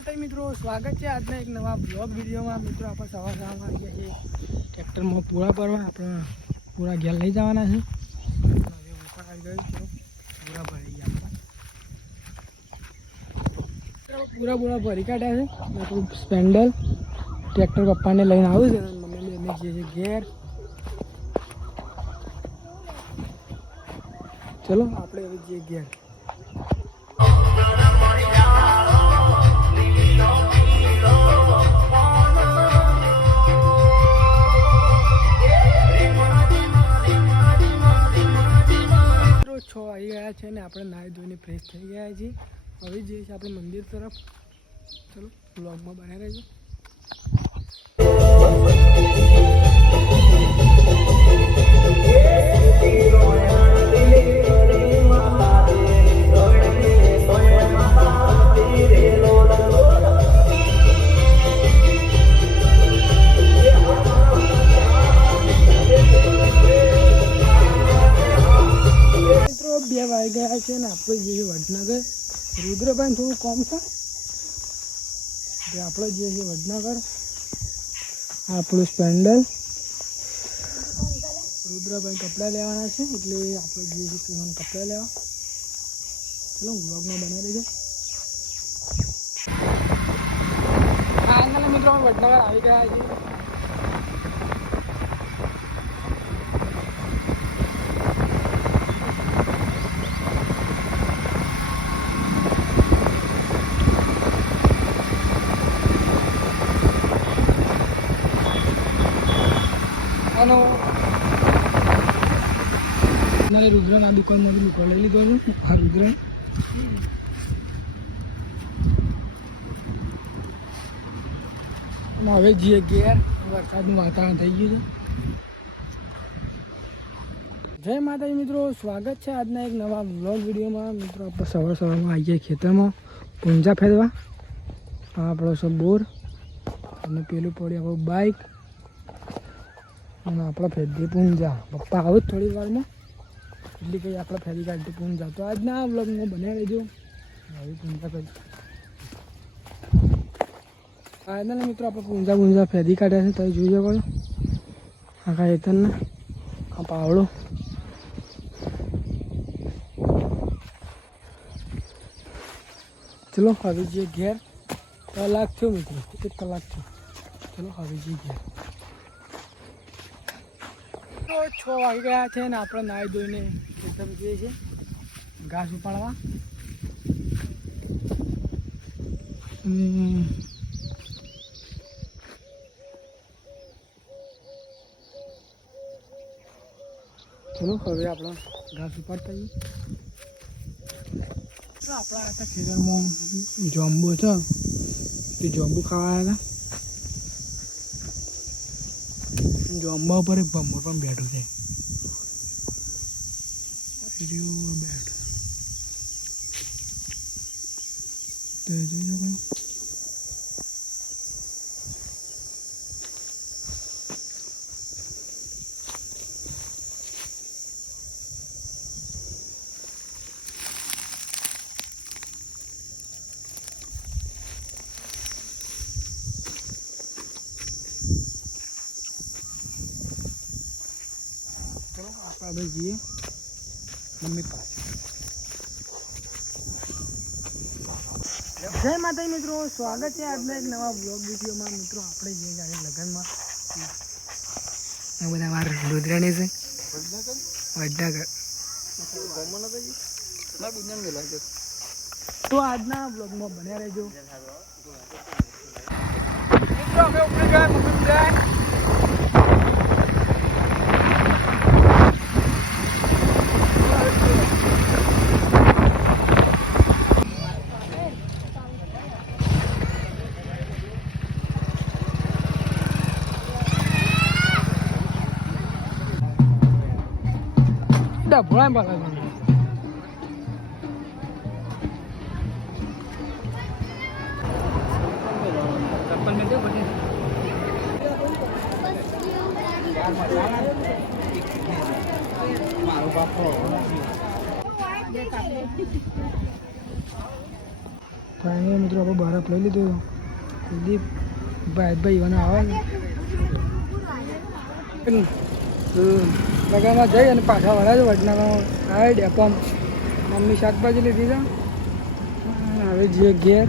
માતા મિત્રો, સ્વાગત છે આજના એક નવા બ્લોગ વિડીયોમાં. મિત્રો આપણે સવારમાં આવી ગયા છીએ ટ્રેક્ટરમાં પૂરા ભરવા. આપણે પૂરા ઘેર લઈ જવાના છે. હવે ઉપર આવી ગયું છે, પૂરા ભરી ગયા. પૂરા ભરી કાઢ્યા છે. આપણું સ્પેન્ડલ ટ્રેક્ટર પપ્પાને લઈને આવ્યું છે. મમ્મી અમે જઈએ છીએ ઘેર. ચલો આપણે હવે જઈએ ઘેર. આવી ગયા છે ને આપણે નાહી ધોઈને ફ્રેશ થઈ ગયા છીએ. હવે જઈએ છીએ આપણે મંદિર તરફ. ચલો બ્લોગમાં બને રહેજો. બે વાગી ગયા છે ને આપણે જઈએ વડનગર. રુદ્રભાઈ થોડું કોમ છે આપણે જઈએ છીએ વડનગર. આપણું સ્પેન્ડલ રુદ્રભાઈ કપડાં લેવાના છે એટલે આપણે જઈએ છીએ પિવાનું કપડાં લેવા. ચલો બ્લોગમાં બનાવી દેજો. ફાઇનલી મિત્રો અમે વડનગર આવી ગયા છીએ. રુદ્રના દુકાનમાંથી લુકો લઈ લીધો છું. આ રુદ્ર હવે જઈએ ઘેર. વરસાદનું વાતાવરણ થઈ ગયું છે. જય માતાજી મિત્રો, સ્વાગત છે આજના એક નવા વ્લોગ વિડીયોમાં. મિત્રો આપણે સવારમાં આવી ગયા ખેતરમાં પૂંજા ફેરવા. આપણો છે બોર અને પેલું પડી આપણું બાઇક અને આપણે ફેરવી પૂંજા. પપ્પા આવું જ થોડી વારમાં એટલે કંઈ આપણે ફેરી કાઢતી પૂંજા. તો આજના વ્લોગમાં બન્યા રહેજો. હવે પૂંજા કરી આજના મિત્રો આપણે પૂંજા ફેરી કાઢ્યા છે. તમે જોઈ શકો છો આખા હેતરના આ પાવડો. ચલો હવે જઈએ ઘેર. કલાક થયો મિત્રો, 1 કલાક થયો. ચલો હવે જઈએ ઘેર. 6 વાગી ગયા છે ને આપણે નાહી ધોઈને ખેતર જઈએ છીએ ઘાસ ઉપાડવા. ચલો હવે આપણે ઘાસ ઉપાડતા જઈએ. આપણા હતા ખેતરમાં જાંબુ છે તે જાંબુ ખાવા હતા. જાંબા ઉપર એક ભમર પણ બેઠો છે. બેઠો તો જોઈ શકો. આપણે જઈએ મમ્મી પાસે. જય માતાજી મિત્રો, સ્વાગત છે આજના એક નવા બ્લોગ વિડીયોમાં. મિત્રો આપણે જઈએ આજે લગ્નમાં. બધા મારા રુદ્રાણી છે વડનગર. તો આજના બ્લોગમાં બન્યા રહેજો. મિત્રો અમે ઉપડી ગયા મમ્મી જાય. ભોળા બાલા મારું બાપો ફાઇનલી મિત્રો આપણે બરફ લઈ લીધું. કુલદીપ ભાઈ એને આવે ને લગામાં જઈ અને પાછા વળ્યા છે વડનગરમાં. હા ડેપોમાં મમ્મી શાકભાજી લીધી છે. હવે જે ઘેર